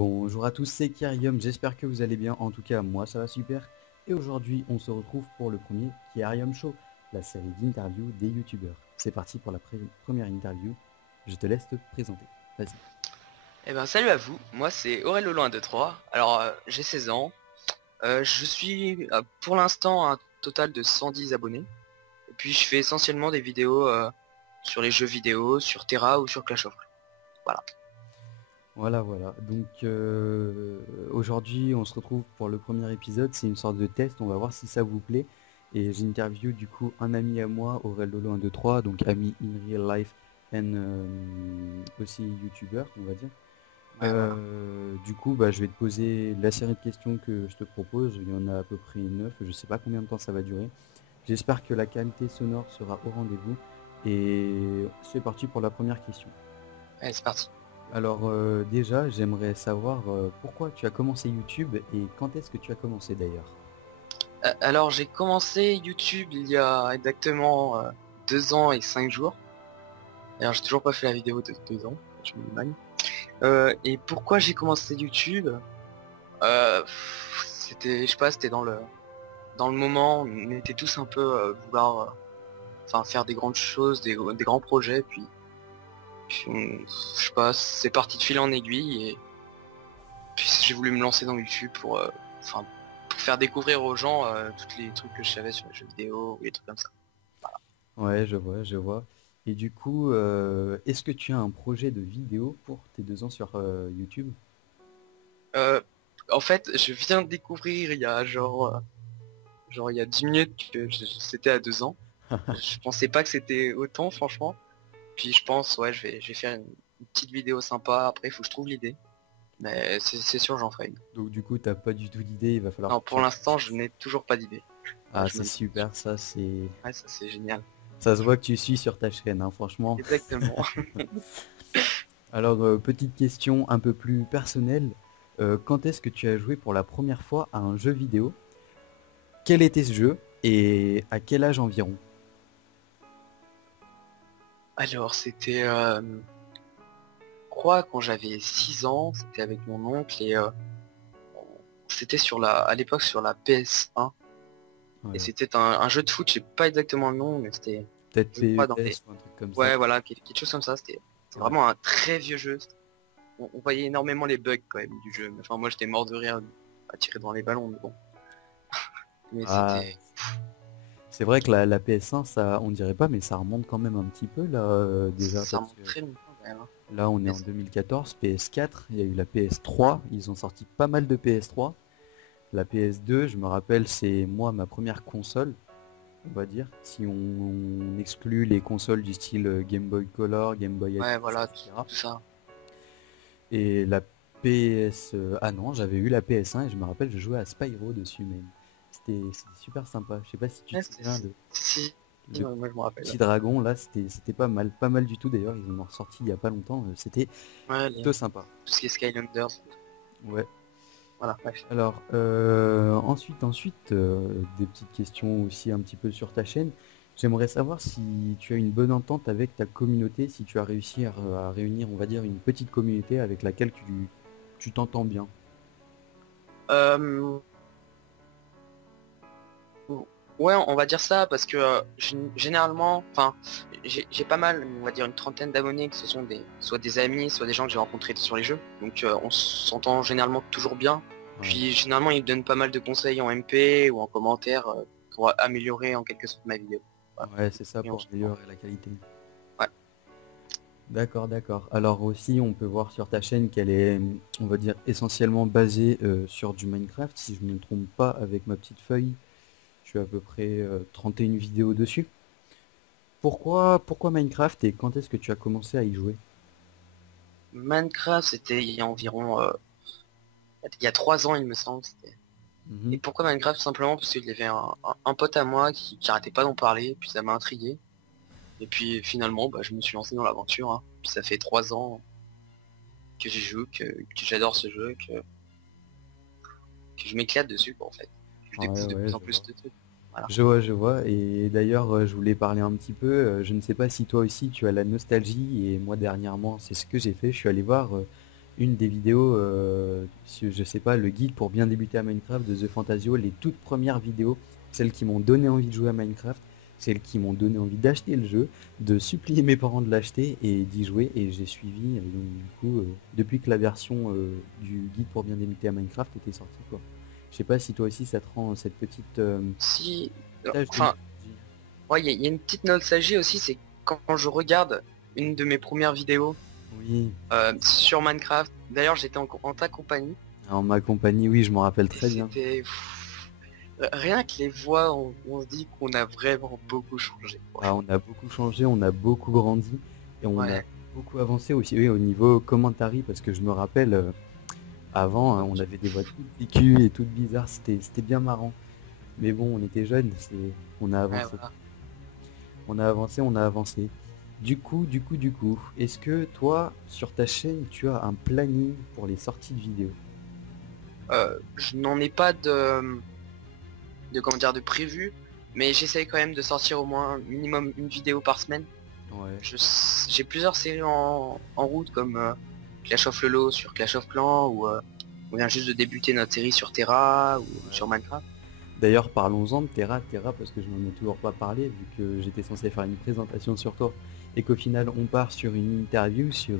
Bonjour à tous, c'est Kyrium, j'espère que vous allez bien, en tout cas moi ça va super. Et aujourd'hui on se retrouve pour le premier Kyrium Show, la série d'interviews des youtubeurs. C'est parti pour la première interview, je te laisse te présenter, vas-y. Eh ben salut à vous, moi c'est Aurel Lolo 123, alors j'ai 16 ans, je suis pour l'instant un total de 110 abonnés, et puis je fais essentiellement des vidéos sur les jeux vidéo, sur Terra ou sur Clash of Clans, voilà. Voilà, donc aujourd'hui on se retrouve pour le premier épisode, c'est une sorte de test, on va voir si ça vous plaît. Et j'interview du coup un ami à moi, Aurel Lolo 123, donc ami in real life and aussi youtubeur on va dire. Ouais, voilà. Du coup, bah, je vais te poser la série de questions que je te propose. Il y en a à peu près 9. Je sais pas combien de temps ça va durer. J'espère que la qualité sonore sera au rendez-vous. Et c'est parti pour la première question. Allez, c'est parti. Alors déjà, j'aimerais savoir pourquoi tu as commencé YouTube et quand est-ce que tu as commencé d'ailleurs? Alors j'ai commencé YouTube il y a exactement 2 ans et 5 jours, alors j'ai toujours pas fait la vidéo de 2 ans, je me demande. Et pourquoi j'ai commencé YouTube? C'était, je sais pas, c'était dans le moment, on était tous un peu vouloir faire des grandes choses, des grands projets, je sais pas, c'est parti de fil en aiguille et puis j'ai voulu me lancer dans YouTube pour faire découvrir aux gens tous les trucs que je savais sur les jeux vidéo ou les trucs comme ça. Ouais, je vois. Et du coup, est-ce que tu as un projet de vidéo pour tes 2 ans sur YouTube? Euh, En fait, je viens de découvrir il y a genre il y a 10 minutes que c'était à 2 ans. Je pensais pas que c'était autant franchement. Puis je pense ouais je vais faire une petite vidéo sympa, après il faut que je trouve l'idée. Mais c'est sûr j'en ferai une. Donc du coup, t'as pas du tout d'idée, il va falloir Non, que tu pour l'instant, réfléchisses. je n'ai toujours pas d'idée. Ah, Je c'est me... super, ça, c'est... Ouais, ça c'est génial. Ça se voit que tu suis sur ta chaîne, hein, franchement. Exactement. Alors, petite question un peu plus personnelle. Quand est-ce que tu as joué pour la première fois à un jeu vidéo? Quel était ce jeu et à quel âge environ? Alors, c'était, je crois, quand j'avais 6 ans, c'était avec mon oncle et c'était à l'époque sur la PS1. Et Ouais. c'était un jeu de foot, je sais pas exactement le nom, mais c'était, Peut-être je crois, dans PES les... ou un truc comme ça. Ouais, voilà, quelque chose comme ça. C'est Ouais. vraiment un très vieux jeu. On voyait énormément les bugs quand même du jeu. Enfin, moi, j'étais mort de rire à tirer dans les ballons, mais bon. Mais Ah, c'était... c'est vrai que la PS1, ça, on dirait pas, mais ça remonte quand même un petit peu là déjà Ça parce remonte que très longtemps quand même, hein. là on est Mais en 2014, PS4, il y a eu la PS3, ils ont sorti pas mal de PS3. La PS2, je me rappelle, c'est moi ma première console, on va dire, si on exclut les consoles du style Game Boy Color, Game Boy ouais, Advance, voilà, etc. tout ça. Et la PS... Ah non, j'avais eu la PS1 et je me rappelle, je jouais à Spyro dessus même. C'était super sympa. Je sais pas si tu Ouais, te souviens, si, le moi je me rappelle. petit dragon là, c'était pas mal du tout d'ailleurs. Ils en ont ressorti il y a pas longtemps. C'était Ouais, plutôt sympa. tout ce qui est Skylanders. Ouais. Voilà, bref. Alors, ensuite, des petites questions aussi un petit peu sur ta chaîne. J'aimerais savoir si tu as une bonne entente avec ta communauté, si tu as réussi à réunir, on va dire, une petite communauté avec laquelle tu t'entends bien. Euh, ouais, on va dire ça parce que généralement, j'ai pas mal, on va dire une trentaine d'abonnés, que ce sont soit des amis, soit des gens que j'ai rencontrés sur les jeux. Donc on s'entend généralement toujours bien. Ouais, Puis généralement ils me donnent pas mal de conseils en MP ou en commentaire pour améliorer en quelque sorte ma vidéo. Voilà. ouais, c'est ça Et on pour s'entend. améliorer la qualité. Ouais. D'accord. Alors aussi, on peut voir sur ta chaîne qu'elle est, on va dire, essentiellement basée sur du Minecraft. Si je ne me trompe pas, avec ma petite feuille, je suis à peu près 31 vidéos dessus. Pourquoi Minecraft et quand est-ce que tu as commencé à y jouer? Minecraft, c'était il y a environ il y a 3 ans il me semble. Et Mhm. pourquoi Minecraft? Simplement parce qu'il y avait un pote à moi qui arrêtait pas d'en parler, puis ça m'a intrigué. Et puis finalement, bah, je me suis lancé dans l'aventure, hein. Puis ça fait 3 ans que j'y joue, que j'adore ce jeu, que je m'éclate dessus, quoi, en fait. Je Ouais, découvre de ouais, plus en je vois. plus de trucs. Voilà. Je vois. Et d'ailleurs, je voulais parler un petit peu. Je ne sais pas si toi aussi tu as la nostalgie. Et moi, dernièrement, c'est ce que j'ai fait. Je suis allé voir une des vidéos, je sais pas, le guide pour bien débuter à Minecraft de The Fantasio, les toutes premières vidéos, celles qui m'ont donné envie de jouer à Minecraft, celles qui m'ont donné envie d'acheter le jeu, de supplier mes parents de l'acheter et d'y jouer, et j'ai suivi, donc du coup, depuis que la version du guide pour bien débuter à Minecraft était sortie, quoi. Je sais pas si toi aussi ça te rend cette petite Si, tâche de enfin, nostalgie. ouais, il y a une petite nostalgie aussi, c'est quand je regarde une de mes premières vidéos Oui, sur Minecraft. D'ailleurs, j'étais en ta compagnie. en ma compagnie, oui, je m'en rappelle Et très bien. c'était... Rien que les voix, on se dit qu'on a vraiment beaucoup changé, Ah, franchement. on a beaucoup changé, on a beaucoup grandi et on a Ouais. beaucoup avancé aussi, oui, au niveau commentary, parce que je me rappelle, avant, on avait des voix toutes vécues et toutes bizarres, c'était bien marrant. Mais bon, on était jeunes, on a Ouais, avancé. voilà. On a avancé, on a avancé. Du coup, est-ce que toi, sur ta chaîne, tu as un planning pour les sorties de vidéos? Je n'en ai pas de comment dire de prévu, mais j'essaye quand même de sortir au moins minimum une vidéo par semaine. Ouais. J'ai plusieurs séries en route comme Clash of Lolo sur Clash of Clans ou on vient juste de débuter notre série sur Terra ou sur Ouais. Minecraft. D'ailleurs, parlons-en de Terra, parce que je n'en ai toujours pas parlé, vu que j'étais censé faire une présentation sur toi, et qu'au final, on part sur une interview, sur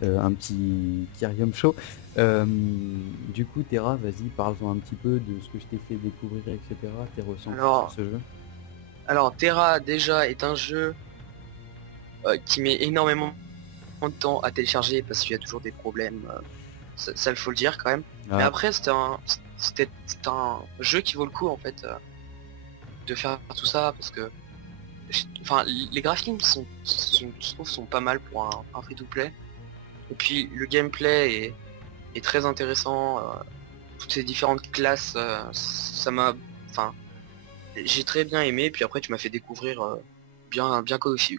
un petit Kyrium Show. Du coup, Terra, vas-y, parle-en un petit peu de ce que je t'ai fait découvrir, etc., tes ressentis sur Alors, ce jeu. alors Terra déjà est un jeu qui met énormément de temps à télécharger parce qu'il y a toujours des problèmes, ça il faut le dire quand même. Mais Ah, après c'est un jeu qui vaut le coup en fait de faire tout ça parce que enfin les graphismes je trouve sont pas mal pour un free-to-play. Et puis le gameplay est très intéressant, toutes ces différentes classes, ça m'a enfin j'ai très bien aimé, puis après tu m'as fait découvrir bien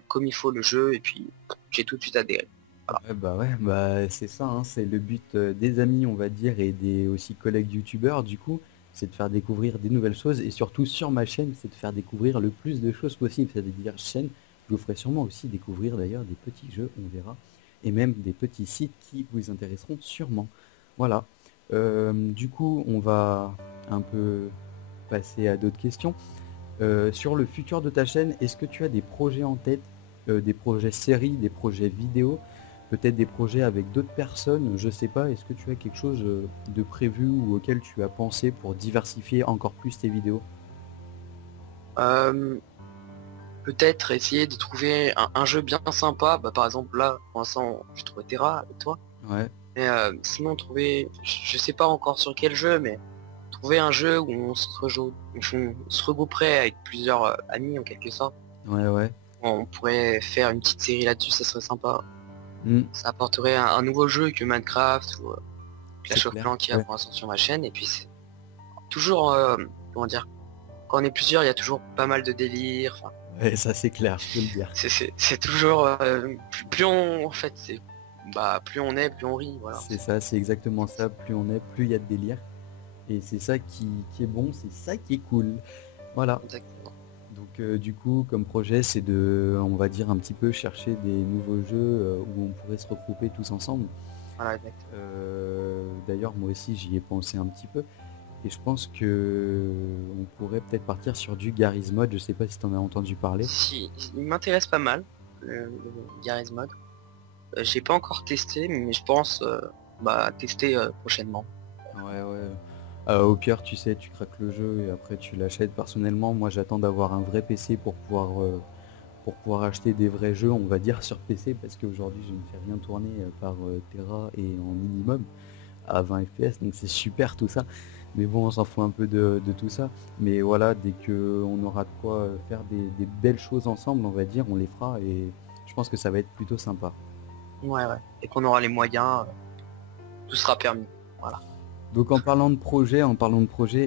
comme il faut le jeu et puis j'ai tout de suite adhéré. Voilà. ouais, bah c'est ça, hein, c'est le but des amis, on va dire, et des aussi collègues youtubeurs, du coup, c'est de faire découvrir des nouvelles choses, et surtout sur ma chaîne, c'est de faire découvrir le plus de choses possible. C'est-à-dire chaîne, je vous ferai sûrement aussi découvrir d'ailleurs des petits jeux, on verra, et même des petits sites qui vous intéresseront sûrement. Voilà. Du coup, on va un peu passer à d'autres questions. Sur le futur de ta chaîne, est-ce que tu as des projets en tête, des projets séries, des projets vidéo, peut-être des projets avec d'autres personnes, je sais pas, est-ce que tu as quelque chose de prévu ou auquel tu as pensé pour diversifier encore plus tes vidéos? Euh, Peut-être essayer de trouver un jeu bien sympa, bah, par exemple là pour l'instant je trouvais Terra avec toi, Ouais, mais sinon trouver, je sais pas encore sur quel jeu, mais trouver un jeu où on se regrouperait avec plusieurs amis en quelque sorte. ouais, ouais. On pourrait faire une petite série là-dessus, ça serait sympa. Hmm, Ça apporterait un nouveau jeu que Minecraft ou c'est Clash of clair. Clans qui a Ouais. pour l'instant sur ma chaîne. Et puis c'est toujours, comment dire, quand on est plusieurs, il y a toujours pas mal de délire. Enfin, Ouais, ça c'est clair, je peux le dire. c'est toujours, plus on, en fait, c'est, bah, plus on est, plus on rit. Voilà. C'est ça, c'est exactement ça. Plus on est, plus il y a de délire. Et c'est ça qui est bon, c'est ça qui est cool. Voilà. Exactement. Donc du coup, comme projet, c'est de, on va dire, un petit peu chercher des nouveaux jeux où on pourrait se regrouper tous ensemble. Voilà, exactement. D'ailleurs, moi aussi, j'y ai pensé un petit peu. Et je pense que on pourrait peut-être partir sur du Garry's Mod. Je sais pas si tu en as entendu parler. Si, il m'intéresse pas mal, le Garry's Mod. J'ai pas encore testé, mais je pense bah, tester prochainement. Ouais, ouais. Au pire, tu sais, tu craques le jeu et après tu l'achètes. Personnellement, moi, j'attends d'avoir un vrai PC pour pouvoir acheter des vrais jeux, on va dire, sur PC, parce qu'aujourd'hui, je ne fais rien tourner par Terra et en minimum à 20 FPS, donc c'est super tout ça. Mais bon, on s'en fout un peu de tout ça. Mais voilà, dès que on aura de quoi faire des belles choses ensemble, on va dire, on les fera et je pense que ça va être plutôt sympa. Ouais, ouais. Et qu'on aura les moyens, tout sera permis. Voilà. Donc en parlant de projet,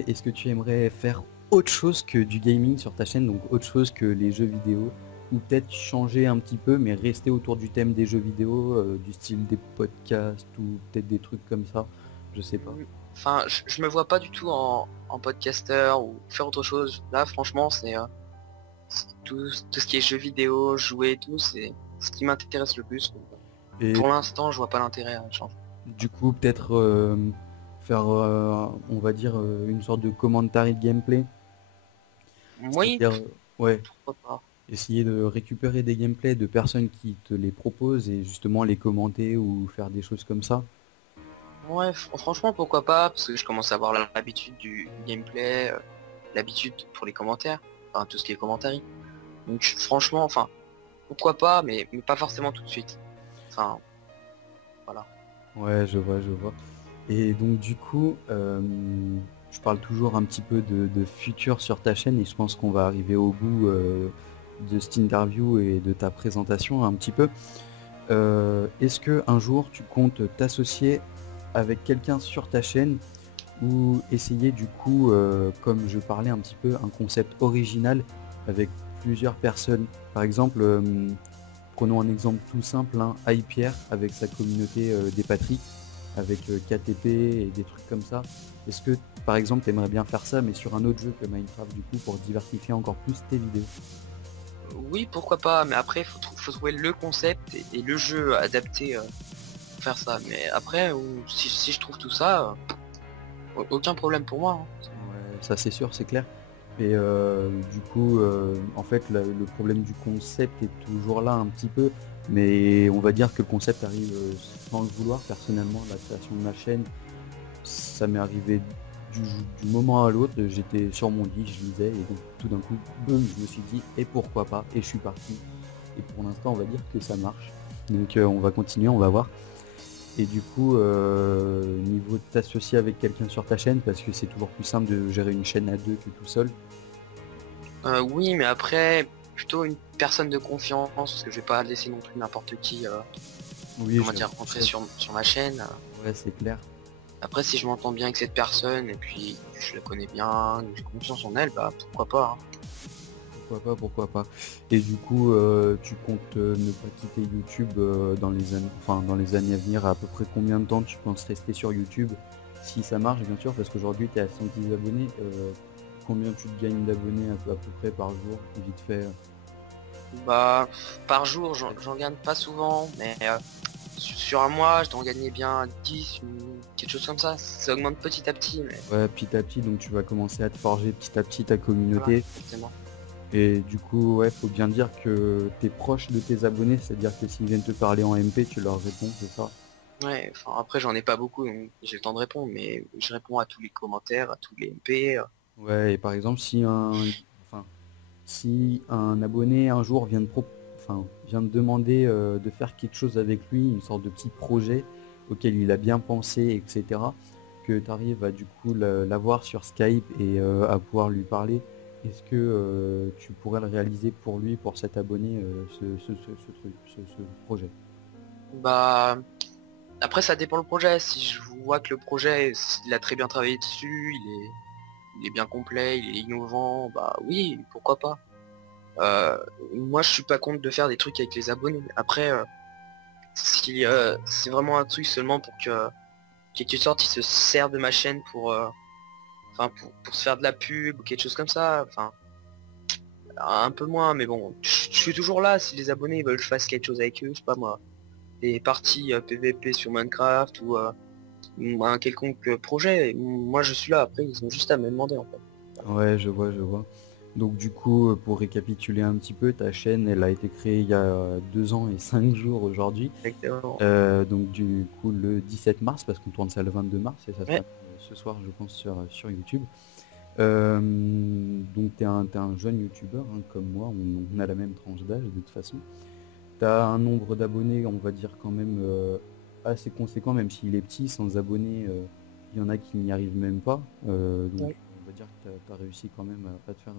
est-ce que tu aimerais faire autre chose que du gaming sur ta chaîne, donc autre chose que les jeux vidéo, ou peut-être changer un petit peu, mais rester autour du thème des jeux vidéo, du style des podcasts ou peut-être des trucs comme ça, je sais pas. Enfin, je me vois pas du tout en podcasteur ou faire autre chose. Là, franchement, c'est tout ce qui est jeux vidéo, jouer et tout, c'est ce qui m'intéresse le plus. Et Pour l'instant, je vois pas l'intérêt à changer. Du coup, peut-être faire, on va dire, une sorte de commentary de gameplay. Oui, C'est-à-dire, ouais, pourquoi pas. essayer de récupérer des gameplays de personnes qui te les proposent et justement les commenter ou faire des choses comme ça. Ouais, franchement, pourquoi pas, parce que je commence à avoir l'habitude du gameplay, l'habitude pour les commentaires, enfin tout ce qui est commentaire. Donc franchement, enfin, pourquoi pas, mais pas forcément tout de suite. Enfin, voilà. Ouais, je vois, je vois. Et donc du coup, je parle toujours un petit peu de futur sur ta chaîne et je pense qu'on va arriver au bout de cette interview et de ta présentation un petit peu. Est-ce que un jour tu comptes t'associer avec quelqu'un sur ta chaîne ou essayer du coup, comme je parlais un petit peu, un concept original avec plusieurs personnes? Par exemple, prenons un exemple tout simple, hein, iPierre avec sa communauté des Patrick, avec KTP et des trucs comme ça. Est-ce que par exemple tu aimerais bien faire ça mais sur un autre jeu que Minecraft du coup pour diversifier encore plus tes vidéos? Oui, pourquoi pas, mais après, faut trouver le concept et le jeu adapté pour faire ça. Mais après, si je trouve tout ça, aucun problème pour moi, hein. Ouais, ça c'est sûr, c'est clair. Et du coup, en fait, le problème du concept est toujours là un petit peu, mais on va dire que le concept arrive sans le vouloir. Personnellement, la création de ma chaîne, ça m'est arrivé du, du moment à l'autre. J'étais sur mon lit, je lisais, et donc tout d'un coup, boum, je me suis dit, et pourquoi pas, et je suis parti. Et pour l'instant, on va dire que ça marche. Donc on va continuer, on va voir. Et du coup, niveau de t'associer avec quelqu'un sur ta chaîne, parce que c'est toujours plus simple de gérer une chaîne à deux que tout seul. Oui, mais après, plutôt une personne de confiance, parce que je vais pas laisser non plus n'importe qui, Oui, comment j'ai dire, rentrer rencontré. sur ma chaîne. Ouais, c'est clair. Après, si je m'entends bien avec cette personne, et puis je la connais bien, j'ai confiance en elle, bah pourquoi pas, hein. Pourquoi pas, pourquoi pas. Et du coup, tu comptes ne pas quitter YouTube dans les années, enfin, dans les années à venir. À peu près combien de temps tu penses rester sur YouTube? Si ça marche, bien sûr, parce qu'aujourd'hui tu es à 110 abonnés. Combien tu te gagnes d'abonnés à peu près par jour, vite fait? Bah, par jour, j'en gagne pas souvent, mais sur un mois, je dois en gagner bien 10 ou quelque chose comme ça. Ça augmente petit à petit, mais Ouais, petit à petit, donc tu vas commencer à te forger petit à petit ta voilà, communauté. exactement. Et du coup, ouais, faut bien dire que tu es proche de tes abonnés, c'est-à-dire que s'ils viennent te parler en MP, tu leur réponds, c'est ça? Ouais, enfin après j'en ai pas beaucoup, donc j'ai le temps de répondre, mais je réponds à tous les commentaires, à tous les MP. Ouais, et par exemple, enfin, si un abonné un jour vient de demander de faire quelque chose avec lui, une sorte de petit projet auquel il a bien pensé, etc., que tu arrives à du coup l'avoir sur Skype et à pouvoir lui parler, est-ce que tu pourrais le réaliser pour lui, pour cet abonné, ce truc, ce projet? Bah après ça dépend le projet. Si je vois que le projet, il a très bien travaillé dessus, il est bien complet, il est innovant, bah oui, pourquoi pas. Euh, Moi je suis pas contre de faire des trucs avec les abonnés. Après, si c'est vraiment un truc seulement pour que quelque sorte il se sert de ma chaîne pour enfin pour se faire de la pub ou quelque chose comme ça, enfin un peu moins, mais bon, je suis toujours là si les abonnés veulent que je fasse quelque chose avec eux, je sais pas moi, des parties PVP sur Minecraft ou un quelconque projet, moi je suis là, après ils ont juste à me demander en fait. Ouais, je vois, je vois. Donc du coup, pour récapituler un petit peu, ta chaîne, elle a été créée il y a 2 ans et 5 jours aujourd'hui. Exactement. Donc du coup le 17 mars, parce qu'on tourne ça le 22 mars et ça sera Ouais, ce soir je pense sur YouTube. Donc t'es un jeune youtubeur hein, comme moi, on a la même tranche d'âge de toute façon. T'as un nombre d'abonnés, on va dire quand même assez conséquent, même s'il est petit, sans abonnés, il y en a qui n'y arrivent même pas. Donc ouais. on va dire que t'as réussi quand même à te faire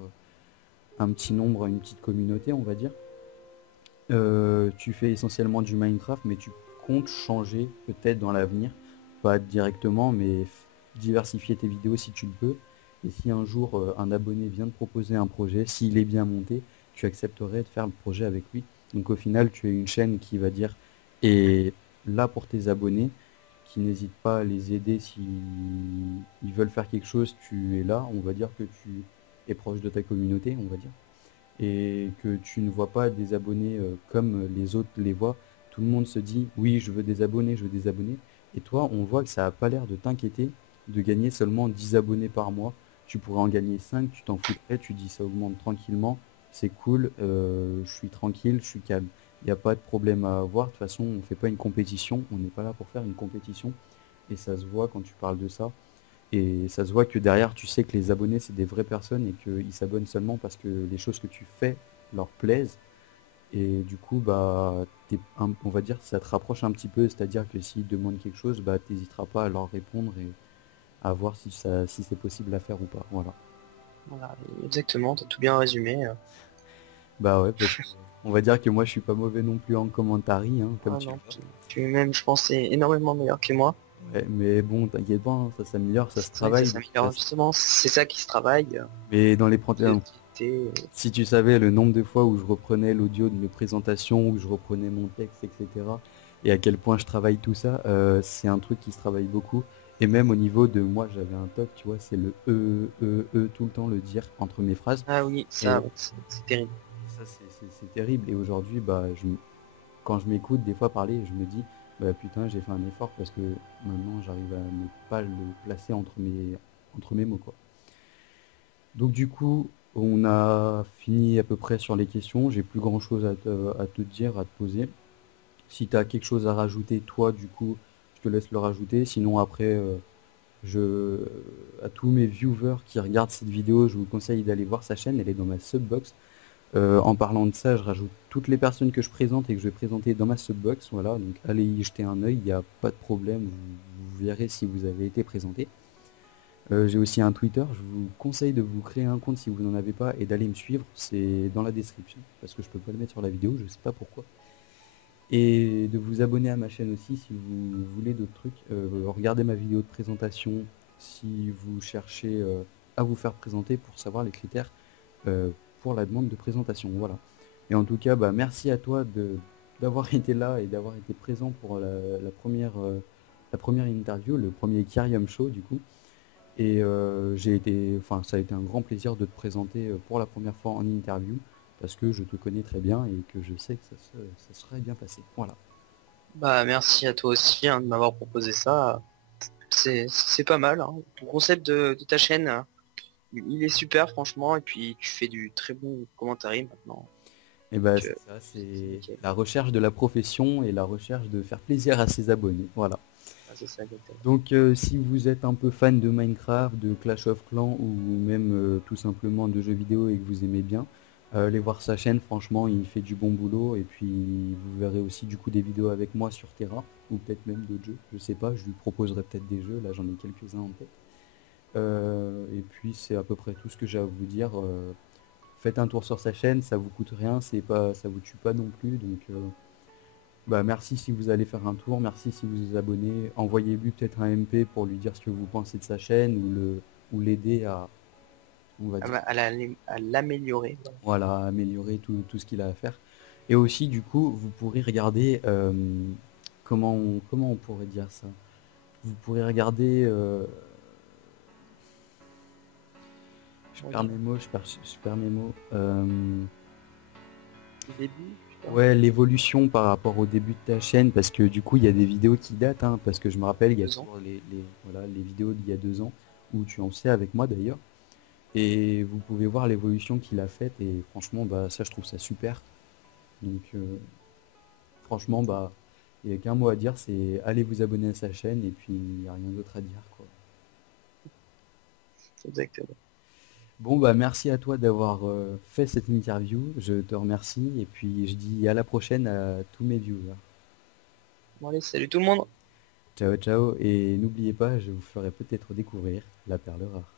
un petit nombre, une petite communauté, on va dire. Tu fais essentiellement du Minecraft, mais tu comptes changer peut-être dans l'avenir, pas directement, mais diversifier tes vidéos si tu le peux. Et si un jour un abonné vient te proposer un projet, s'il est bien monté, tu accepterais de faire le projet avec lui. Donc au final, tu es une chaîne qui va dire est là pour tes abonnés, qui n'hésite pas à les aider si ils veulent faire quelque chose, tu es là. On va dire que tu es proche de ta communauté, on va dire et que tu ne vois pas des abonnés comme les autres les voient, tout le monde se dit oui, je veux des abonnés, je veux des abonnés. Et toi, on voit que ça a pas l'air de t'inquiéter de gagner seulement 10 abonnés par mois. Tu pourrais en gagner 5, tu t'en foutrais, tu dis ça augmente tranquillement, c'est cool, je suis tranquille, je suis calme. Il n'y a pas de problème à avoir, de toute façon on fait pas une compétition, on n'est pas là pour faire une compétition. Et ça se voit quand tu parles de ça. Et ça se voit que derrière tu sais que les abonnés c'est des vraies personnes et qu'ils s'abonnent seulement parce que les choses que tu fais leur plaisent. Et du coup, bah, on va dire que ça te rapproche un petit peu, c'est-à-dire que s'ils demandent quelque chose, bah, t'hésiteras pas à leur répondre et à voir si c'est possible à faire ou pas. Voilà. Voilà, exactement, t'as tout bien résumé. Bah ouais, parce que on va dire que moi je suis pas mauvais non plus en commentary, hein, comme Ah tu non, vois. tu es même, je pense, c'est énormément meilleur que moi. Ouais, mais bon, t'inquiète pas, hein, ça s'améliore, ça se C'est vrai que ça travaille de toute s'améliore, façon. justement, c'est ça qui se travaille. Mais dans les Créativité, si tu savais le nombre de fois où je reprenais l'audio de mes présentations, où je reprenais mon texte, etc. Et à quel point je travaille tout ça, c'est un truc qui se travaille beaucoup. Et même au niveau de moi, j'avais un toc, tu vois, c'est le tout le temps le dire entre mes phrases. Ah oui, Et ça, ouais, c'est terrible. ça, c'est terrible. Et aujourd'hui, bah, quand je m'écoute des fois parler, je me dis, bah putain, j'ai fait un effort parce que maintenant, j'arrive à ne pas le placer entre mes mots, quoi. Donc du coup, on a fini à peu près sur les questions. J'ai plus grand chose à te dire, à te poser. Si tu as quelque chose à rajouter, toi, du coup, je te laisse le rajouter. Sinon, après, je, à tous mes viewers qui regardent cette vidéo, je vous conseille d'aller voir sa chaîne. Elle est dans ma subbox. En parlant de ça, je rajoute toutes les personnes que je présente et que je vais présenter dans ma subbox. Voilà, donc allez y jeter un œil, il n'y a pas de problème. Vous verrez si vous avez été présenté. J'ai aussi un Twitter, je vous conseille de vous créer un compte si vous n'en avez pas et d'aller me suivre, c'est dans la description, parce que je peux pas le mettre sur la vidéo, je sais pas pourquoi. Et de vous abonner à ma chaîne aussi si vous voulez d'autres trucs. Regardez ma vidéo de présentation si vous cherchez à vous faire présenter pour savoir les critères euh, pour la demande de présentation. Voilà. Et en tout cas, bah, merci à toi d'avoir été là et d'avoir été présent pour la première interview, le premier Kyrium Show du coup. Et enfin, ça a été un grand plaisir de te présenter pour la première fois en interview, parce que je te connais très bien et que je sais que ça serait bien passé. Voilà. Bah merci à toi aussi, hein, de m'avoir proposé ça. C'est pas mal, hein. Ton concept de ta chaîne, il est super franchement, et puis tu fais du très bon commentaire maintenant. Et bah Donc, c'est ça, c'est c'est nickel. la recherche de la profession et la recherche de faire plaisir à ses abonnés. Voilà. Ah, c'est ça exactement. Donc si vous êtes un peu fan de Minecraft, de Clash of Clans ou même tout simplement de jeux vidéo et que vous aimez bien, allez voir sa chaîne, franchement il fait du bon boulot et puis vous verrez aussi du coup des vidéos avec moi sur Terra ou peut-être même d'autres jeux, je sais pas, je lui proposerai peut-être des jeux, là j'en ai quelques-uns en tête. Et puis c'est à peu près tout ce que j'ai à vous dire. Faites un tour sur sa chaîne, ça vous coûte rien, c'est pas, ça vous tue pas non plus, donc bah, merci si vous allez faire un tour, merci si vous vous abonnez, envoyez-lui peut-être un MP pour lui dire ce que vous pensez de sa chaîne ou l'aider à, on va dire, À l'améliorer. Voilà. voilà, à améliorer tout ce qu'il a à faire. Et aussi du coup, vous pourrez regarder, comment on pourrait dire ça? Vous pourrez regarder, je Comment perds dire, mes mots, je perds mes mots. le début, je sais pas. Ouais, l'évolution par rapport au début de ta chaîne, parce que du coup, il y a des vidéos qui datent, hein, parce que je me rappelle, il y a 2 ans. toujours voilà, les vidéos d'il y a 2 ans, où tu en sais avec moi d'ailleurs, et vous pouvez voir l'évolution qu'il a faite, et franchement, bah, ça, je trouve ça super. Donc, franchement, bah, il n'y a qu'un mot à dire, c'est allez vous abonner à sa chaîne, et puis il n'y a rien d'autre à dire, quoi. Exactement. Bon, bah, merci à toi d'avoir fait cette interview, je te remercie, et puis je dis à la prochaine à tous mes viewers. Bon allez, salut tout le monde. Ciao ciao et n'oubliez pas, je vous ferai peut-être découvrir la perle rare.